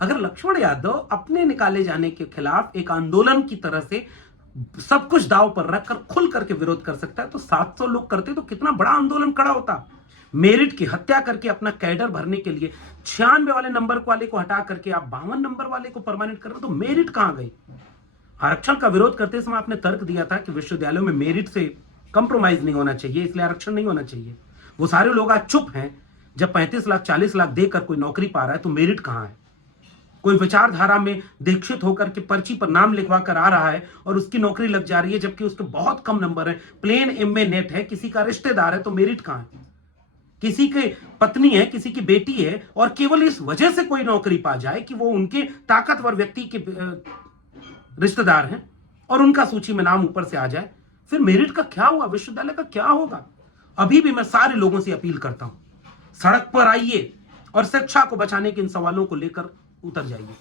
अगर लक्ष्मण यादव अपने निकाले जाने के खिलाफ एक आंदोलन की तरह से सब कुछ दांव पर रखकर खुल करके विरोध कर सकता है, तो 700 लोग करते तो कितना बड़ा आंदोलन खड़ा होता। मेरिट की हत्या करके अपना कैडर भरने के लिए 96 वाले नंबर वाले को हटा करके आप 52 नंबर वाले को परमानेंट कर रहे हो, तो मेरिट कहां गई? आरक्षण का विरोध करते समय आपने तर्क दिया था कि विश्वविद्यालयों में मेरिट से कंप्रोमाइज नहीं होना चाहिए, इसलिए आरक्षण नहीं होना चाहिए। वो सारे लोग आज चुप हैं। जब 35 लाख 40 लाख देकर कोई नौकरी पा रहा है तो मेरिट कहां है? कोई विचारधारा में दीक्षित होकर के पर्ची पर नाम लिखवा कर आ रहा है और उसकी नौकरी लग जा रही है, जबकि उसके बहुत कम नंबर है, प्लेन एमए नेट है, किसी का रिश्तेदार है, तो मेरिट कहां है? किसी की पत्नी है, किसी की बेटी है, और केवल इस वजह से कोई नौकरी पा जाए कि वो उनके ताकतवर व्यक्ति के रिश्तेदार हैं और उनका सूची में नाम ऊपर से आ जाए, फिर मेरिट का क्या हुआ? विश्वविद्यालय का क्या होगा? अभी भी मैं सारे लोगों से अपील करता हूं, सड़क पर आइए और शिक्षा को बचाने के इन सवालों को लेकर उतर जाइए।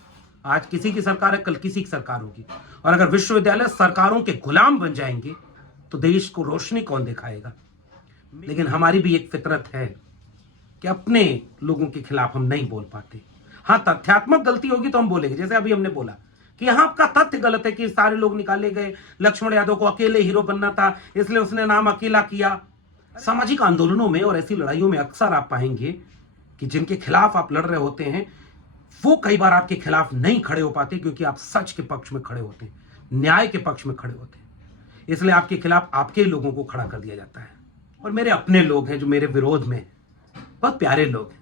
आज किसी की सरकार है, कल किसी की सरकार होगी, और अगर विश्वविद्यालय सरकारों के गुलाम बन जाएंगे तो देश को रोशनी कौन दिखाएगा? लेकिन हमारी भी एक फितरत है कि अपने लोगों के खिलाफ हम नहीं बोल पाते। हाँ, तथ्यात्मक गलती होगी तो हम बोलेंगे, जैसे अभी हमने बोला कि यहां आपका तथ्य गलत है कि सारे लोग निकाले गए, लक्ष्मण यादव को अकेले हीरो बनना था इसलिए उसने नाम अकेला किया। सामाजिक आंदोलनों में और ऐसी लड़ाइयों में अक्सर आप पाएंगे कि जिनके खिलाफ आप लड़ रहे होते हैं वो कई बार आपके खिलाफ नहीं खड़े हो पाते, क्योंकि आप सच के पक्ष में खड़े होते हैं, न्याय के पक्ष में खड़े होते हैं, इसलिए आपके खिलाफ आपके लोगों को खड़ा कर दिया जाता है। और मेरे अपने लोग हैं जो मेरे विरोध में, बहुत प्यारे लोग हैं,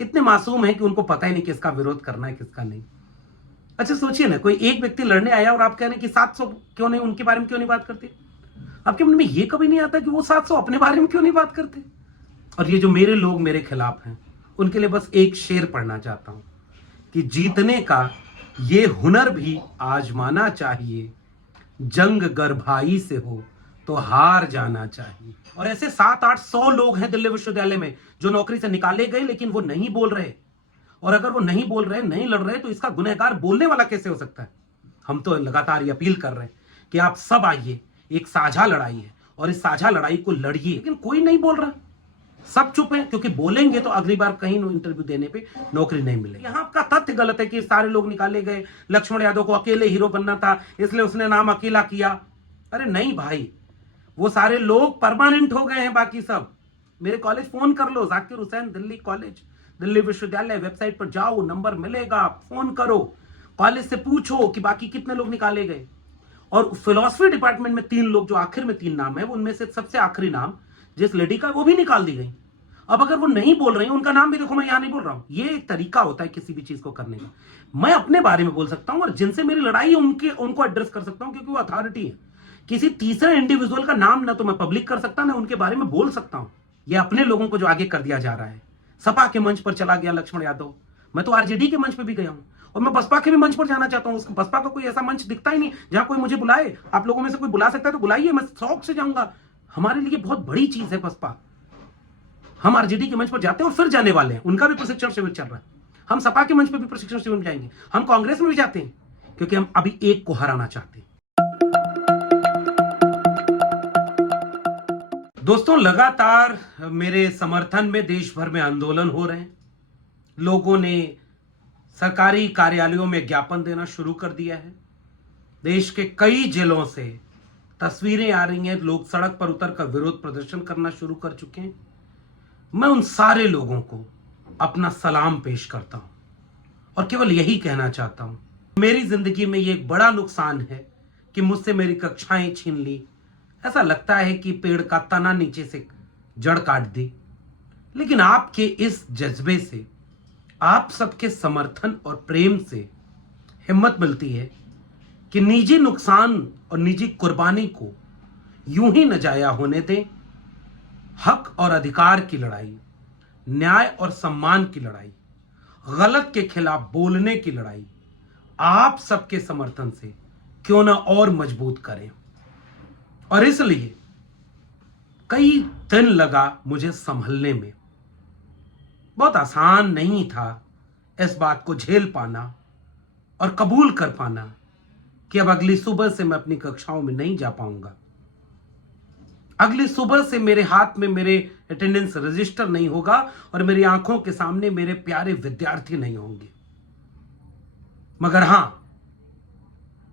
इतने मासूम हैं कि उनको पता ही नहीं किसका विरोध करना है किसका नहीं। अच्छा सोचिए ना, कोई एक व्यक्ति लड़ने आया और आप कह रहे हैं कि 700 क्यों नहीं, उनके बारे में क्यों नहीं बात करते? आपके मन में ये कभी नहीं आता कि वो 700 अपने बारे में क्यों नहीं बात करते? और ये जो मेरे लोग मेरे खिलाफ हैं, उनके लिए बस एक शेर पढ़ना चाहता हूं कि जीतने का ये हुनर भी आजमाना चाहिए, जंग गर भाई से हो तो हार जाना चाहिए। और ऐसे 700-800 लोग हैं दिल्ली विश्वविद्यालय में जो नौकरी से निकाले गए, लेकिन वो नहीं बोल रहे। और अगर वो नहीं बोल रहे, नहीं लड़ रहे, तो इसका गुनहगार बोलने वाला कैसे हो सकता है? हम तो लगातार ये अपील कर रहे हैं कि आप सब आइए, एक साझा लड़ाई है और इस साझा लड़ाई को लड़िए, लेकिन कोई नहीं बोल रहा, सब चुप हैं, क्योंकि बोलेंगे तो अगली बार कहीं इंटरव्यू देने पे नौकरी नहीं मिलेगी। यहां आपका तथ्य गलत है कि सारे लोग निकाले गए, लक्ष्मण यादव को अकेले हीरो बनना था इसलिए उसने नाम अकेला किया। अरे नहीं भाई, वो सारे लोग परमानेंट हो गए हैं, बाकी सब। मेरे कॉलेज फोन कर लो, जाकिर हुसैन दिल्ली कॉलेज, दिल्ली विश्वविद्यालय, वेबसाइट पर जाओ, नंबर मिलेगा, फोन करो, कॉलेज से पूछो कि बाकी कितने लोग निकाले गए। और फिलॉसफी डिपार्टमेंट में 3 लोग, जो आखिर में 3 नाम है, उनमें से सबसे आखिरी नाम जिस लेडी का, वो भी निकाल दी गई। अब अगर वो नहीं बोल रही, उनका नाम भी देखो, मैं यहां नहीं बोल रहा हूं। ये एक तरीका होता है किसी भी चीज को करने का। मैं अपने बारे में बोल सकता हूं और जिनसे मेरी लड़ाई है उनको एड्रेस कर सकता हूं, क्योंकि वो अथॉरिटी है। किसी तीसरे इंडिविजुअल का नाम ना तो मैं पब्लिक कर सकता, ना उनके बारे में बोल सकता हूं। ये अपने लोगों को जो आगे कर दिया जा रहा है। सपा के मंच पर चला गया लक्ष्मण यादव, मैं तो आरजेडी के मंच पर भी गया हूं, और मैं बसपा के भी मंच पर जाना चाहता हूं। बसपा का कोई ऐसा मंच दिखता ही नहीं जहां कोई मुझे बुलाए। आप लोगों में से कोई बुला सकता है तो बुलाइए, मैं शौक से जाऊंगा। हमारे लिए बहुत बड़ी चीज है बसपा। हम आरजेडी के मंच पर जाते हैं और फिर जाने वाले हैं, उनका भी प्रशिक्षण शिविर चल रहा है। हम सपा के मंच पर भी प्रशिक्षण शिविर में जाएंगे, हम कांग्रेस में भी जाते हैं, क्योंकि हम अभी एक को हराना चाहते हैं। दोस्तों, लगातार मेरे समर्थन में देश भर में आंदोलन हो रहे हैं। लोगों ने सरकारी कार्यालयों में ज्ञापन देना शुरू कर दिया है। देश के कई जिलों से तस्वीरें आ रही हैं, लोग सड़क पर उतरकर विरोध प्रदर्शन करना शुरू कर चुके हैं। मैं उन सारे लोगों को अपना सलाम पेश करता हूं और केवल यही कहना चाहता हूं, मेरी जिंदगी में ये एक बड़ा नुकसान है कि मुझसे मेरी कक्षाएं छीन ली। ऐसा लगता है कि पेड़ का तना नीचे से जड़ काट दी। लेकिन आपके इस जज्बे से, आप सबके समर्थन और प्रेम से हिम्मत मिलती है कि निजी नुकसान और निजी कुर्बानी को यूं ही न जाया होने दें। हक और अधिकार की लड़ाई, न्याय और सम्मान की लड़ाई, गलत के खिलाफ बोलने की लड़ाई आप सबके समर्थन से क्यों ना और मजबूत करें। और इसलिए कई दिन लगा मुझे संभलने में। बहुत आसान नहीं था इस बात को झेल पाना और कबूल कर पाना कि अब अगली सुबह से मैं अपनी कक्षाओं में नहीं जा पाऊंगा। अगली सुबह से मेरे हाथ में मेरे अटेंडेंस रजिस्टर नहीं होगा और मेरी आंखों के सामने मेरे प्यारे विद्यार्थी नहीं होंगे। मगर हां,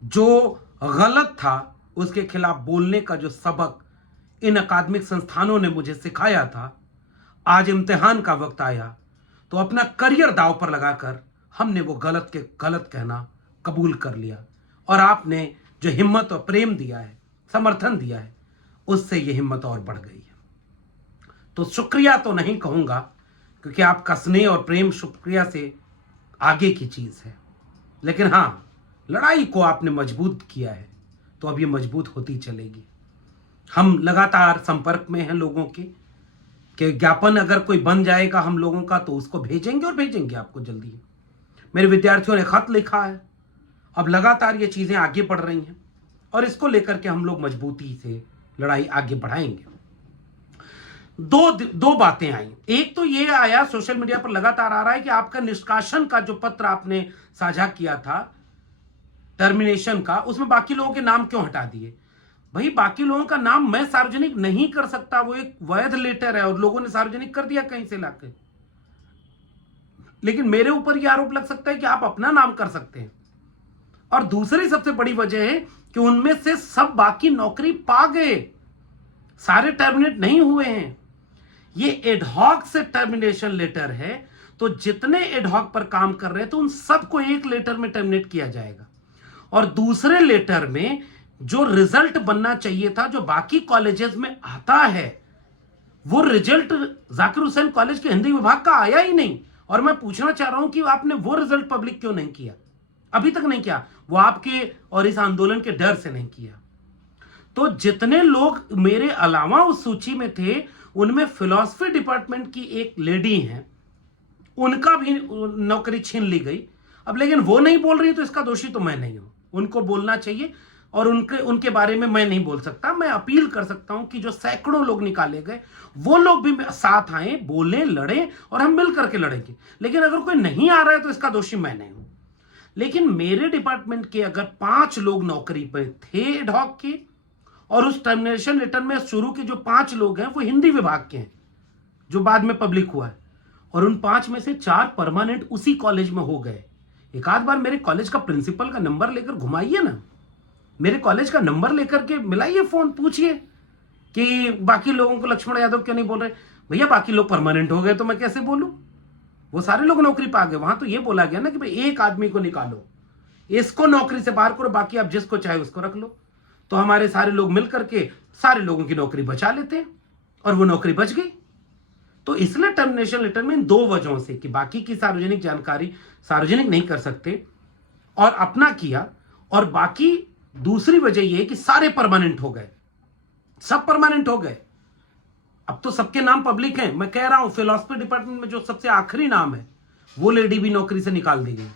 जो गलत था उसके खिलाफ बोलने का जो सबक इन अकादमिक संस्थानों ने मुझे सिखाया था, आज इम्तिहान का वक्त आया तो अपना करियर दांव पर लगाकर हमने वो गलत के गलत कहना कबूल कर लिया। और आपने जो हिम्मत और प्रेम दिया है, समर्थन दिया है, उससे ये हिम्मत और बढ़ गई है। तो शुक्रिया तो नहीं कहूंगा, क्योंकि आपका स्नेह और प्रेम शुक्रिया से आगे की चीज है, लेकिन हां, लड़ाई को आपने मजबूत किया है तो अब ये मजबूत होती चलेगी। हम लगातार संपर्क में हैं लोगों के, कि ज्ञापन अगर कोई बन जाएगा हम लोगों का तो उसको भेजेंगे और भेजेंगे आपको जल्दी। मेरे विद्यार्थियों ने खत लिखा है, अब लगातार ये चीजें आगे बढ़ रही हैं और इसको लेकर के हम लोग मजबूती से लड़ाई आगे बढ़ाएंगे। दो बातें आई। एक तो ये आया, सोशल मीडिया पर लगातार आ रहा है कि आपका निष्कासन का जो पत्र आपने साझा किया था टर्मिनेशन का, उसमें बाकी लोगों के नाम क्यों हटा दिए। भाई, बाकी लोगों का नाम मैं सार्वजनिक नहीं कर सकता, वो एक वैध लेटर है और लोगों ने सार्वजनिक कर दिया कहीं से लाके। लेकिन मेरे ऊपर यह आरोप लग सकता है कि आप अपना नाम कर सकते हैं। और दूसरी सबसे बड़ी वजह है कि उनमें से सब बाकी नौकरी पा गए, सारे टर्मिनेट नहीं हुए हैं। ये एडहॉक से टर्मिनेशन लेटर है, तो जितने एडहॉक पर काम कर रहे हैं तो उन सबको एक लेटर में टर्मिनेट किया जाएगा। और दूसरे लेटर में जो रिजल्ट बनना चाहिए था, जो बाकी कॉलेजेस में आता है, वो रिजल्ट जाकिर हुसैन कॉलेज के हिंदी विभाग का आया ही नहीं। और मैं पूछना चाह रहा हूं कि आपने वो रिजल्ट पब्लिक क्यों नहीं किया, अभी तक नहीं किया। वो आपके और इस आंदोलन के डर से नहीं किया। तो जितने लोग मेरे अलावा उस सूची में थे, उनमें फिलॉसफी डिपार्टमेंट की एक लेडी हैं, उनका भी नौकरी छीन ली गई। अब लेकिन वो नहीं बोल रही तो इसका दोषी तो मैं नहीं हूं, उनको बोलना चाहिए और उनके बारे में मैं नहीं बोल सकता। मैं अपील कर सकता हूं कि जो सैकड़ों लोग निकाले गए वो लोग भी साथ आए, बोले, लड़े और हम मिल करके लड़ेंगे। लेकिन अगर कोई नहीं आ रहा है तो इसका दोषी मैं नहीं हूं। लेकिन मेरे डिपार्टमेंट के अगर 5 लोग नौकरी पर थे एडहॉक के, और उस टर्मिनेशन लेटर में शुरू के जो 5 लोग हैं वो हिंदी विभाग के हैं, जो बाद में पब्लिक हुआ है, और उन 5 में से 4 परमानेंट उसी कॉलेज में हो गए। एक आध बार मेरे कॉलेज का प्रिंसिपल का नंबर लेकर घुमाइए ना, मेरे कॉलेज का नंबर लेकर के मिलाइए, फोन पूछिए कि बाकी लोगों को लक्ष्मण यादव क्यों नहीं बोल रहे। भैया, बाकी लोग परमानेंट हो गए तो मैं कैसे बोलूं, वो सारे लोग नौकरी पा गए। वहां तो ये बोला गया ना कि भाई एक आदमी को निकालो, इसको नौकरी से बाहर करो, बाकी आप जिसको चाहे उसको रख लो। तो हमारे सारे लोग मिलकर के सारे लोगों की नौकरी बचा लेते हैं, और वो नौकरी बच गई। तो इसलिए टर्मिनेशन लेटर में इन 2 वजहों से, कि बाकी की सार्वजनिक जानकारी सार्वजनिक नहीं कर सकते और अपना किया, और बाकी दूसरी वजह यह है कि सारे परमानेंट हो गए, सब परमानेंट हो गए। अब तो सबके नाम पब्लिक हैं। मैं कह रहा हूं फिलॉसफी डिपार्टमेंट में जो सबसे आखिरी नाम है वो लेडी भी नौकरी से निकाल दी गई,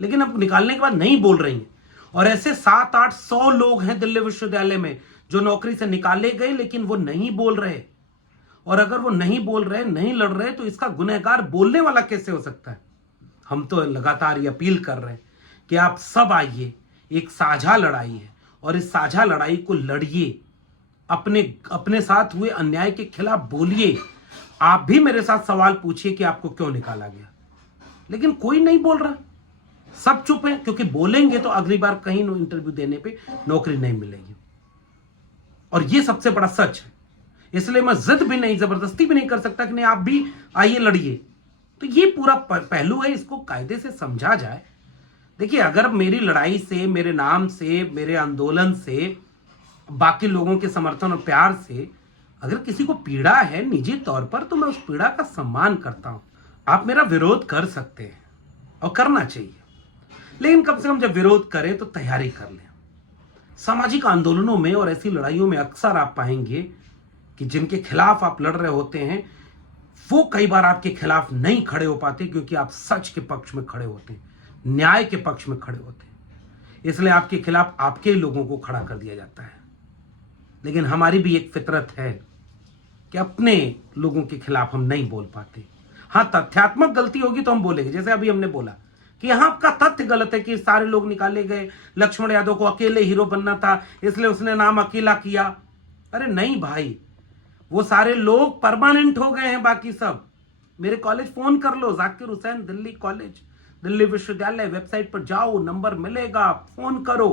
लेकिन अब निकालने के बाद नहीं बोल रही हैं। और ऐसे 700-800 लोग हैं दिल्ली विश्वविद्यालय में जो नौकरी से निकाले गए, लेकिन वो नहीं बोल रहे। और अगर वो नहीं बोल रहे, नहीं लड़ रहे, तो इसका गुनहगार बोलने वाला कैसे हो सकता है। हम तो लगातार ये अपील कर रहे हैं कि आप सब आइए, एक साझा लड़ाई है और इस साझा लड़ाई को लड़िए, अपने साथ हुए अन्याय के खिलाफ बोलिए। आप भी मेरे साथ सवाल पूछिए कि आपको क्यों निकाला गया, लेकिन कोई नहीं बोल रहा, सब चुप हैं, क्योंकि बोलेंगे तो अगली बार कहीं इंटरव्यू देने पे नौकरी नहीं मिलेगी। और ये सबसे बड़ा सच है। इसलिए मैं जिद भी नहीं, जबरदस्ती भी नहीं कर सकता कि नहीं आप भी आइए लड़िए। तो ये पूरा पहलू है, इसको कायदे से समझा जाए। देखिए, अगर मेरी लड़ाई से, मेरे नाम से, मेरे आंदोलन से, बाकी लोगों के समर्थन और प्यार से अगर किसी को पीड़ा है निजी तौर पर, तो मैं उस पीड़ा का सम्मान करता हूं। आप मेरा विरोध कर सकते हैं और करना चाहिए, लेकिन कम से कम जब विरोध करें तो तैयारी कर लें। सामाजिक आंदोलनों में और ऐसी लड़ाइयों में अक्सर आप पाएंगे कि जिनके खिलाफ आप लड़ रहे होते हैं वो कई बार आपके खिलाफ नहीं खड़े हो पाते, क्योंकि आप सच के पक्ष में खड़े होते हैं, न्याय के पक्ष में खड़े होते हैं। इसलिए आपके खिलाफ आपके लोगों को खड़ा कर दिया जाता है। लेकिन हमारी भी एक फितरत है कि अपने लोगों के खिलाफ हम नहीं बोल पाते। हाँ, तथ्यात्मक गलती होगी तो हम बोलेंगे, जैसे अभी हमने बोला कि यहां आपका तथ्य गलत है कि सारे लोग निकाले गए, लक्ष्मण यादव को अकेले हीरो बनना था इसलिए उसने नाम अकेला किया। अरे नहीं भाई, वो सारे लोग परमानेंट हो गए हैं, बाकी सब। मेरे कॉलेज फोन कर लो, जाकिर हुसैन दिल्ली कॉलेज, दिल्ली विश्वविद्यालय वेबसाइट पर जाओ, नंबर मिलेगा, फोन करो,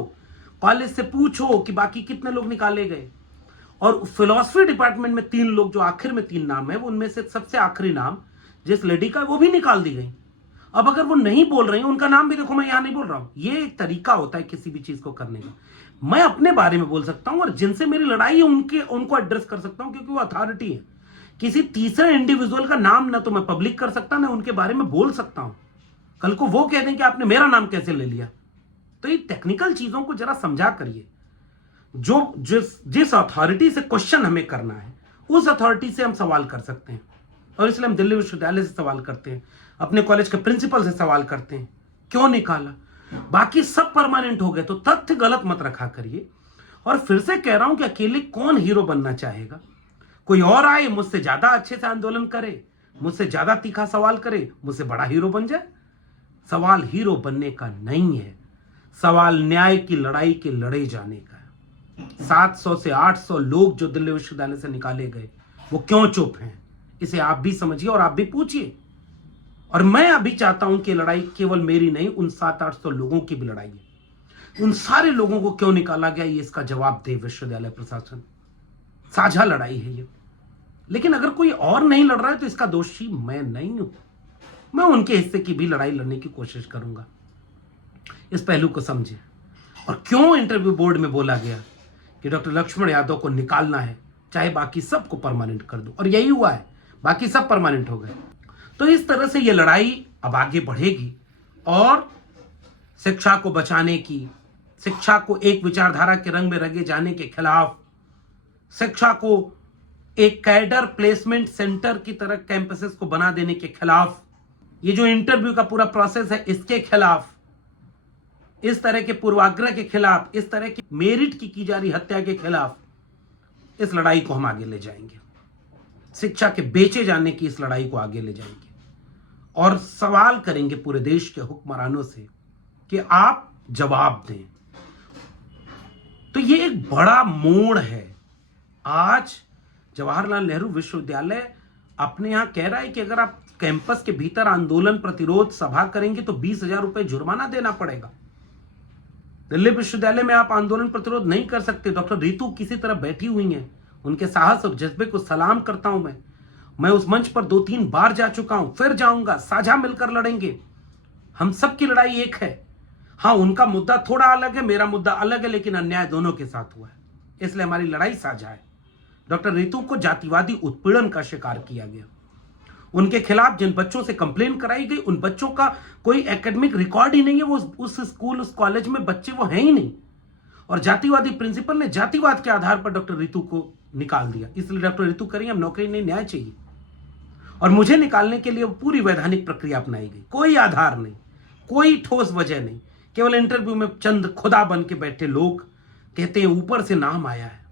कॉलेज से पूछो कि बाकी कितने लोग निकाले गए। और फिलॉसफी डिपार्टमेंट में 3 लोग, जो आखिर में 3 नाम है, उनमें से सबसे आखिरी नाम जिस लेडी का, वो भी निकाल दी गई। अब अगर वो नहीं बोल रही, उनका नाम भी देखो, मैं यहां नहीं बोल रहा हूं। ये एक तरीका होता है किसी भी चीज को करने का। मैं अपने बारे में बोल सकता हूं और जिनसे मेरी लड़ाई है उनको एड्रेस कर सकता हूं, क्योंकि वो अथॉरिटी है। किसी तीसरे इंडिविजुअल का नाम ना तो मैं पब्लिक कर सकता, ना उनके बारे में बोल सकता हूं। कल को वो कह दें कि आपने मेरा नाम कैसे ले लिया। तो ये टेक्निकल चीजों को जरा समझा करिए। जो जिस अथॉरिटी से क्वेश्चन हमें करना है, उस अथॉरिटी से हम सवाल कर सकते हैं। और इसलिए हम दिल्ली विश्वविद्यालय से सवाल करते हैं, अपने कॉलेज के प्रिंसिपल से सवाल करते हैं, क्यों निकाला। बाकी सब परमानेंट हो गए तो तथ्य गलत मत रखा करिए। और फिर से कह रहा हूं कि अकेले कौन हीरो बनना चाहेगा। कोई और आए, मुझसे ज्यादा अच्छे से आंदोलन करे, मुझसे ज्यादा तीखा सवाल करे, मुझसे बड़ा हीरो बन जाए। सवाल हीरो बनने का नहीं है, सवाल न्याय की लड़ाई के लड़े जाने का है। 700 से 800 लोग जो दिल्ली विश्वविद्यालय से निकाले गए, वो क्यों चुप हैं, इसे आप भी समझिए और आप भी पूछिए। और मैं अभी चाहता हूं कि लड़ाई केवल मेरी नहीं, उन 700-800 लोगों की भी लड़ाई है। उन सारे लोगों को क्यों निकाला गया, ये इसका जवाब दे विश्वविद्यालय प्रशासन। साझा लड़ाई है ये। लेकिन अगर कोई और नहीं लड़ रहा है तो इसका दोषी मैं नहीं हूं। मैं उनके हिस्से की भी लड़ाई लड़ने की कोशिश करूंगा। इस पहलू को समझे। और क्यों इंटरव्यू बोर्ड में बोला गया कि डॉक्टर लक्ष्मण यादव को निकालना है, चाहे बाकी सबको परमानेंट कर दो, और यही हुआ है, बाकी सब परमानेंट हो गए। तो इस तरह से ये लड़ाई अब आगे बढ़ेगी और शिक्षा को बचाने की, शिक्षा को एक विचारधारा के रंग में रंगे जाने के खिलाफ, शिक्षा को एक कैडर प्लेसमेंट सेंटर की तरह कैंपसेस को बना देने के खिलाफ, ये जो इंटरव्यू का पूरा प्रोसेस है इसके खिलाफ, इस तरह के पूर्वाग्रह के खिलाफ, इस तरह की मेरिट की जा रही हत्या के खिलाफ, इस लड़ाई को हम आगे ले जाएंगे। शिक्षा के बेचे जाने की इस लड़ाई को आगे ले जाएंगे और सवाल करेंगे पूरे देश के हुक्मरानों से कि आप जवाब दें। तो ये एक बड़ा मोड़ है। आज जवाहरलाल नेहरू विश्वविद्यालय अपने यहां कह रहा है कि अगर आप कैंपस के भीतर आंदोलन प्रतिरोध सभा करेंगे तो 20,000 रुपए जुर्माना देना पड़ेगा। दिल्ली विश्वविद्यालय में आप आंदोलन प्रतिरोध नहीं कर सकते। डॉक्टर रितु किसी तरह बैठी हुई हैं, उनके साहस और जज्बे को सलाम करता हूं मैं उस मंच पर 2-3 बार जा चुका हूं, फिर जाऊंगा। साझा मिलकर लड़ेंगे। हम सबकी लड़ाई एक है। हाँ, उनका मुद्दा थोड़ा अलग है, मेरा मुद्दा अलग है, लेकिन अन्याय दोनों के साथ हुआ है, इसलिए हमारी लड़ाई साझा है। डॉक्टर रितु को जातिवादी उत्पीड़न का शिकार किया गया। उनके खिलाफ जिन बच्चों से कंप्लेन कराई गई, उन बच्चों का कोई एकेडमिक रिकॉर्ड ही नहीं है। वो उस स्कूल, उस कॉलेज में बच्चे वो हैं ही नहीं। और जातिवादी प्रिंसिपल ने जातिवाद के आधार पर डॉक्टर रितु को निकाल दिया। इसलिए डॉक्टर रितु करेंगे, हम नौकरी नहीं, न्याय चाहिए। और मुझे निकालने के लिए पूरी वैधानिक प्रक्रिया अपनाई गई। कोई आधार नहीं, कोई ठोस वजह नहीं। केवल इंटरव्यू में चंद खुदा बन के बैठे लोग कहते हैं ऊपर से नाम आया है।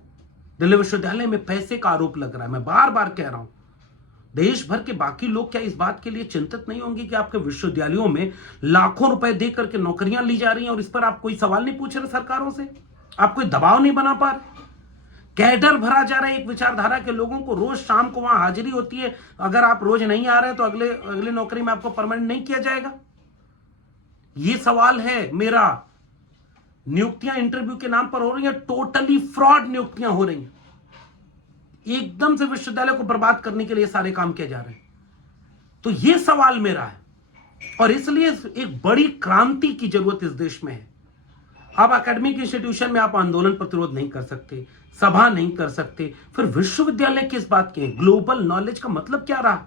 दिल्ली विश्वविद्यालय में पैसे का आरोप लग रहा है। मैं बार बार कह रहा हूं, देश भर के बाकी लोग क्या इस बात के लिए चिंतित नहीं होंगे कि आपके विश्वविद्यालयों में लाखों रुपए देकर के नौकरियां ली जा रही हैं और इस पर आप कोई सवाल नहीं पूछ रहे सरकारों से? आप कोई दबाव नहीं बना पा रहे? कैडर भरा जा रहा है एक विचारधारा के लोगों को। रोज शाम को वहां हाजिरी होती है। अगर आप रोज नहीं आ रहे तो अगले नौकरी में आपको परमानेंट नहीं किया जाएगा। ये सवाल है मेरा। नियुक्तियां इंटरव्यू के नाम पर हो रही हैं, टोटली फ्रॉड नियुक्तियां हो रही हैं। एकदम से विश्वविद्यालय को बर्बाद करने के लिए सारे काम किए जा रहे हैं। तो ये सवाल मेरा है और इसलिए एक बड़ी क्रांति की जरूरत इस देश में है। अब एकेडमिक इंस्टीट्यूशन में आप आंदोलन प्रतिरोध नहीं कर सकते, सभा नहीं कर सकते, फिर विश्वविद्यालय किस बात के? ग्लोबल नॉलेज का मतलब क्या रहा?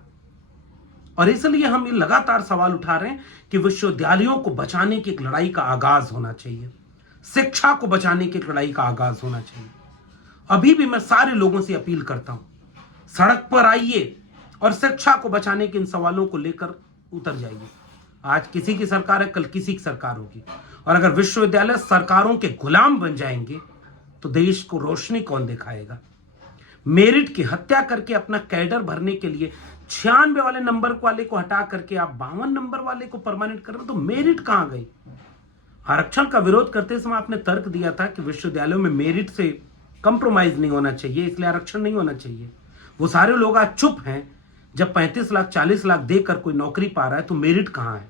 और इसलिए हम ये लगातार सवाल उठा रहे हैं कि विश्वविद्यालयों को बचाने की एक लड़ाई का आगाज होना चाहिए। शिक्षा को बचाने की एक लड़ाई का आगाज होना चाहिए। अभी भी मैं सारे लोगों से अपील करता हूं, सड़क पर आइए और शिक्षा को बचाने के इन सवालों को लेकर उतर जाइए। आज किसी की सरकार है, कल किसी की सरकार होगी। और अगर विश्वविद्यालय सरकारों के गुलाम बन जाएंगे तो देश को रोशनी कौन दिखाएगा? मेरिट की हत्या करके अपना कैडर भरने के लिए 96 वाले नंबर वाले को हटा करके आप 52 नंबर वाले को परमानेंट कर रहे हो, तो मेरिट कहां गई? आरक्षण का विरोध करते समय आपने तर्क दिया था कि विश्वविद्यालयों में मेरिट से कंप्रोमाइज नहीं होना चाहिए, इसलिए आरक्षण नहीं होना चाहिए। वो सारे लोग आज चुप हैं। जब 35 लाख 40 लाख देकर कोई नौकरी पा रहा है तो मेरिट कहां है?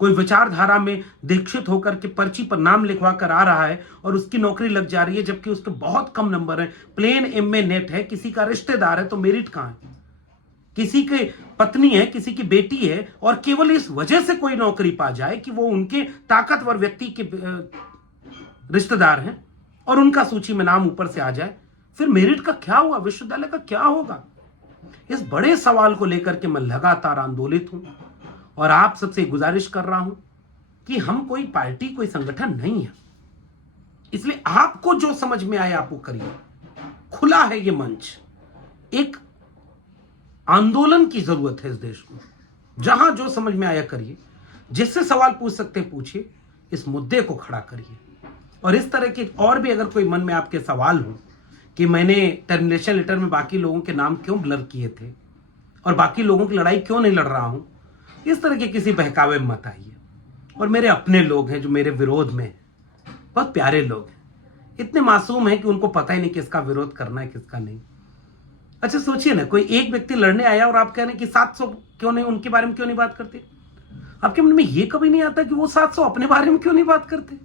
कोई विचारधारा में दीक्षित होकर के पर्ची पर नाम लिखवा कर आ रहा है और उसकी नौकरी लग जा रही है, जबकि उसके बहुत कम नंबर है, प्लेन एमए नेट है, किसी का रिश्तेदार है, तो मेरिट कहां है? किसी की पत्नी है, किसी की बेटी है, और केवल इस वजह से कोई नौकरी पा जाए कि वो उनके ताकतवर व्यक्ति के रिश्तेदार हैं और उनका सूची में नाम ऊपर से आ जाए, फिर मेरिट का क्या हुआ? विश्वविद्यालय का क्या होगा? इस बड़े सवाल को लेकर के मैं लगातार आंदोलित हूं और आप सबसे गुजारिश कर रहा हूं कि हम कोई पार्टी, कोई संगठन नहीं है, इसलिए आपको जो समझ में आए आप वो करिए। खुला है ये मंच, एक आंदोलन की जरूरत है इस देश को, जहां जो समझ में आया करिए, जिससे सवाल पूछ सकते पूछिए, इस मुद्दे को खड़ा करिए। और इस तरह के और भी अगर कोई मन में आपके सवाल हो कि मैंने टर्मिनेशन लेटर में बाकी लोगों के नाम क्यों ब्लर किए थे और बाकी लोगों की लड़ाई क्यों नहीं लड़ रहा हूं, इस तरह के किसी बहकावे में मत आइए। और मेरे अपने लोग हैं जो मेरे विरोध में, बहुत प्यारे लोग हैं, इतने मासूम हैं कि उनको पता ही नहीं किसका विरोध करना है किसका नहीं। अच्छा सोचिए ना, कोई एक व्यक्ति लड़ने आया और आप कह रहे हैं कि 700 क्यों नहीं, उनके बारे में क्यों नहीं बात करते? आपके मन में यह कभी नहीं आता कि वो 700 अपने बारे में क्यों नहीं बात करते?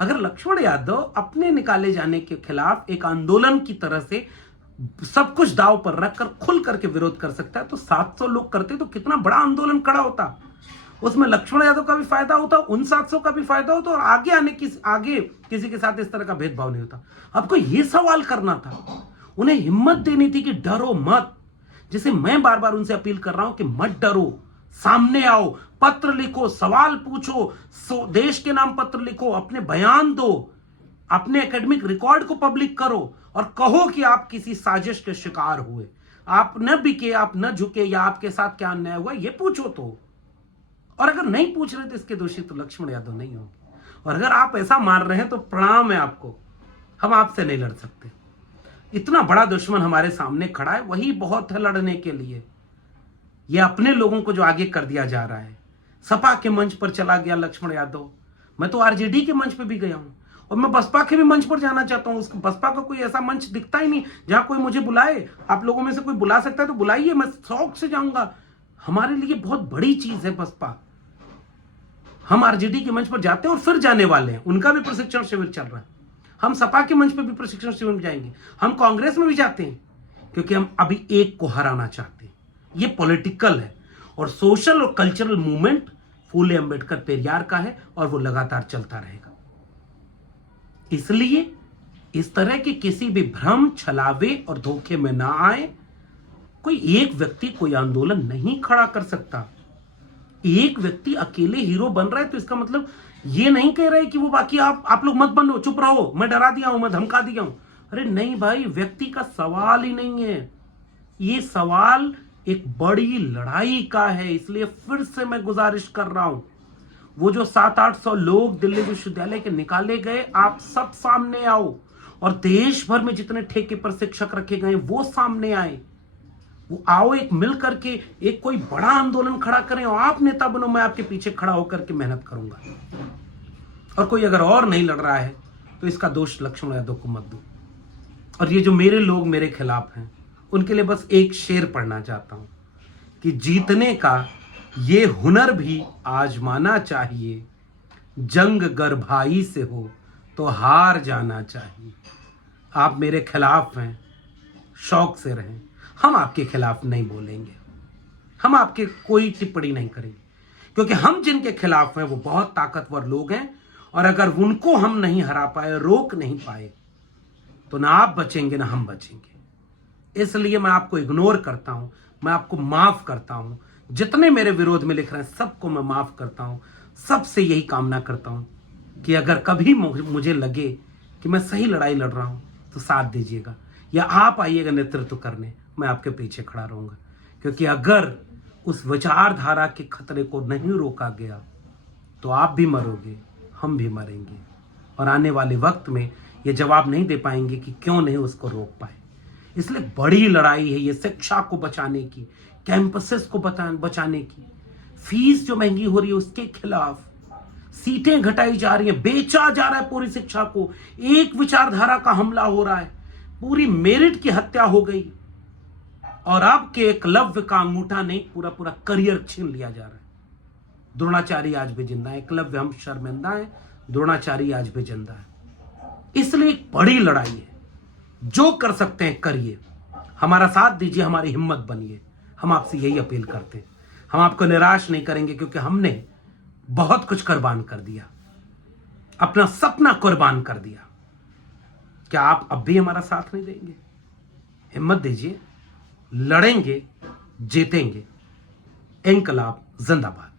अगर लक्ष्मण यादव अपने निकाले जाने के खिलाफ एक आंदोलन की तरह से सब कुछ दाव पर रखकर खुल करके विरोध कर सकता है, तो 700 लोग करते तो कितना बड़ा आंदोलन खड़ा होता। उसमें लक्ष्मण यादव का भी फायदा होता, उन 700 का भी फायदा होता, और आगे किसी के साथ इस तरह का भेदभाव नहीं होता। आपको यह सवाल करना था, उन्हें हिम्मत देनी थी कि डरो मत। जिसे मैं बार बार उनसे अपील कर रहा हूं कि मत डरो, सामने आओ, पत्र लिखो, सवाल पूछो, देश के नाम पत्र लिखो, अपने बयान दो, अपने एकेडमिक रिकॉर्ड को पब्लिक करो और कहो कि आप किसी साजिश के शिकार हुए, आप न बिके, आप न झुके, या आपके साथ क्या अन्याय हुआ ये पूछो तो। और अगर नहीं पूछ रहे तो इसके दोषी तो लक्ष्मण यादव नहीं होंगे। और अगर आप ऐसा मार रहे हैं तो प्रणाम है आपको, हम आपसे नहीं लड़ सकते। इतना बड़ा दुश्मन हमारे सामने खड़ा है, वही बहुत है लड़ने के लिए। ये अपने लोगों को जो आगे कर दिया जा रहा है, सपा के मंच पर चला गया लक्ष्मण यादव, मैं तो आरजेडी के मंच पर भी गया हूं, और मैं बसपा के भी मंच पर जाना चाहता हूं। उसको बसपा का कोई ऐसा मंच दिखता ही नहीं जहां कोई मुझे बुलाए। आप लोगों में से कोई बुला सकता है तो बुलाइए, मैं शौक से जाऊंगा। हमारे लिए बहुत बड़ी चीज है बसपा। हम आरजेडी के मंच पर जाते हैं और फिर जाने वाले हैं, उनका भी प्रशिक्षण शिविर चल रहा है। हम सपा के मंच पर भी प्रशिक्षण शिविर में जाएंगे, हम कांग्रेस में भी जाते हैं, क्योंकि हम अभी एक को हराना चाहते हैं। ये पॉलिटिकल है, और सोशल और कल्चरल मूवमेंट फूले अंबेडकर पेरियार का है, और वो लगातार चलता रहेगा। इसलिए इस तरह के किसी भी भ्रम, छलावे और धोखे में ना आए। कोई एक व्यक्ति कोई आंदोलन नहीं खड़ा कर सकता। एक व्यक्ति अकेले हीरो बन रहा है तो इसका मतलब ये नहीं कह रहे कि वो बाकी आप लोग मत बनो, चुप रहो, मैं डरा दिया हूं, मैं धमका दिया हूं। अरे नहीं भाई, व्यक्ति का सवाल ही नहीं है, ये सवाल एक बड़ी लड़ाई का है। इसलिए फिर से मैं गुजारिश कर रहा हूं, वो जो 700-800 लोग दिल्ली विश्वविद्यालय के निकाले गए, आप सब सामने आओ, और देश भर में जितने ठेके पर शिक्षक रखे गए वो सामने आए। वो आओ, एक मिल करके एक कोई बड़ा आंदोलन खड़ा करें, और आप नेता बनो, मैं आपके पीछे खड़ा होकर के मेहनत करूंगा। और कोई अगर और नहीं लड़ रहा है तो इसका दोष लक्ष्मण यादव को मत दो। और ये जो मेरे लोग मेरे खिलाफ हैं, उनके लिए बस एक शेर पढ़ना चाहता हूं कि जीतने का ये हुनर भी आजमाना चाहिए, जंग गर भाई से हो तो हार जाना चाहिए। आप मेरे खिलाफ हैं, शौक से रहें, हम आपके खिलाफ नहीं बोलेंगे, हम आपके कोई टिप्पणी नहीं करेंगे, क्योंकि हम जिनके खिलाफ हैं वो बहुत ताकतवर लोग हैं, और अगर उनको हम नहीं हरा पाए, रोक नहीं पाए, तो ना आप बचेंगे ना हम बचेंगे। इसलिए मैं आपको इग्नोर करता हूं, मैं आपको माफ करता हूं। जितने मेरे विरोध में लिख रहे हैं सबको मैं माफ करता हूं। सबसे यही कामना करता हूं कि अगर कभी मुझे लगे कि मैं सही लड़ाई लड़ रहा हूं तो साथ दीजिएगा, या आप आइएगा नेतृत्व करने, मैं आपके पीछे खड़ा रहूंगा। क्योंकि अगर उस विचारधारा के खतरे को नहीं रोका गया तो आप भी मरोगे, हम भी मरेंगे, और आने वाले वक्त में ये जवाब नहीं दे पाएंगे कि क्यों नहीं उसको रोक पाए। इसलिए बड़ी लड़ाई है ये, शिक्षा को बचाने की, कैंपसेस को बचाने की, फीस जो महंगी हो रही है उसके खिलाफ, सीटें घटाई जा रही हैं, बेचा जा रहा है पूरी शिक्षा को, एक विचारधारा का हमला हो रहा है, पूरी मेरिट की हत्या हो गई, और अब के एकलव्य का अंगूठा नहीं, पूरा पूरा करियर छीन लिया जा रहा है। द्रोणाचार्य आज भी जिंदा है, एकलव्य हम शर्मिंदा है, द्रोणाचार्य आज भी जिंदा है। इसलिए एक बड़ी लड़ाई है, जो कर सकते हैं करिए, हमारा साथ दीजिए, हमारी हिम्मत बनिए। हम आपसे यही अपील करते हैं। हम आपको निराश नहीं करेंगे, क्योंकि हमने बहुत कुछ कुर्बान कर दिया, अपना सपना कुर्बान कर दिया। क्या आप अब भी हमारा साथ नहीं देंगे? हिम्मत दीजिए, लड़ेंगे, जीतेंगे। इंकलाब जिंदाबाद।